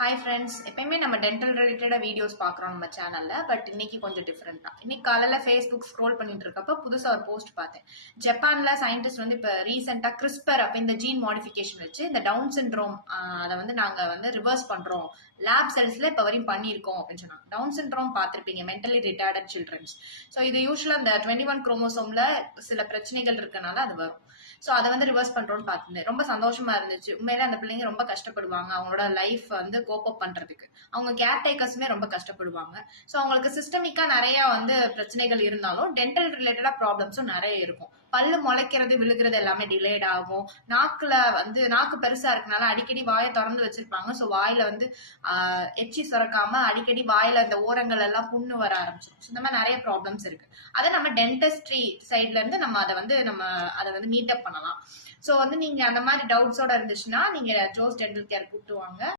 Hi friends, எப்பயுமே நம்ம dental ரிலேட்டடாக வீடியோஸ் பார்க்குறோம் நம்ம சேனலில். பட் இன்னைக்கு கொஞ்சம் டிஃப்ரெண்ட்டாக. இன்னைக்கு காலையில் ஃபேஸ்புக் ஸ்க்ரோல் பண்ணிட்டு இருக்கப்போ புதுசாக ஒரு போஸ்ட் பார்த்தேன். ஜப்பானில் சயின்டிஸ்ட் வந்து இப்போ ரீசெண்டாக கிறிஸ்பர் அப்போ இந்த ஜீன் மாடிஃபிகேஷன் வச்சு இந்த டவுன் சிண்ட்ரோம் அதை வந்து நாங்கள் வந்து ரிவர்ஸ் பண்ணுறோம், லேப் செல்ஸில் இப்போ வரையும் பண்ணியிருக்கோம் அப்படின்னு சொன்னாங்க. டவுன் சிண்ட்ரோம் பார்த்துருப்பீங்க, மென்டலி ரிட்டார்டட் சில்ட்ரன்ஸ். ஸோ இது யூஸ்வலாக அந்த 21 குரோமோசோமில் சில பிரச்சனைகள் இருக்கனால அது வரும். ஸோ அதை வந்து ரிவர்ஸ் பண்றோம்னு பார்த்துருந்தேன். ரொம்ப சந்தோஷமா இருந்துச்சு. உண்மையில அந்த பிள்ளைங்க ரொம்ப கஷ்டப்படுவாங்க அவங்களோட லைஃப் வந்து கோப் அப் பண்றதுக்கு. அவங்க கேர் டேக்கர்ஸுமே ரொம்ப கஷ்டப்படுவாங்க. ஸோ அவங்களுக்கு சிஸ்டமிக்கா நிறைய வந்து பிரச்சனைகள் இருந்தாலும் டென்டல் ரிலேட்டடா ப்ராப்ளம்ஸும் நிறைய இருக்கும். பல்லு முளைக்கிறது விழுகிறது எல்லாமே டிலேட் ஆகும். நாக்குல வந்து நாக்கு பெருசா இருக்கனால அடிக்கடி வாயை திறந்து வச்சிருப்பாங்க. ஸோ வாயில வந்து எச்சி சுரக்காம அடிக்கடி வாயில இந்த ஓரங்கள் எல்லாம் புண்ணு வர ஆரம்பிச்சிடும். இந்த மாதிரி நிறைய ப்ராப்ளம்ஸ் இருக்கு. அதை நம்ம டென்டிஸ்ட்ரி சைட்ல இருந்து நம்ம அதை வந்து மீட் அப் பண்ணலாம். ஸோ வந்து நீங்க அந்த மாதிரி டவுட்ஸோட இருந்துச்சுன்னா நீங்க ஜோஸ் டென்டல் கேர் கூப்பிட்டு வாங்க.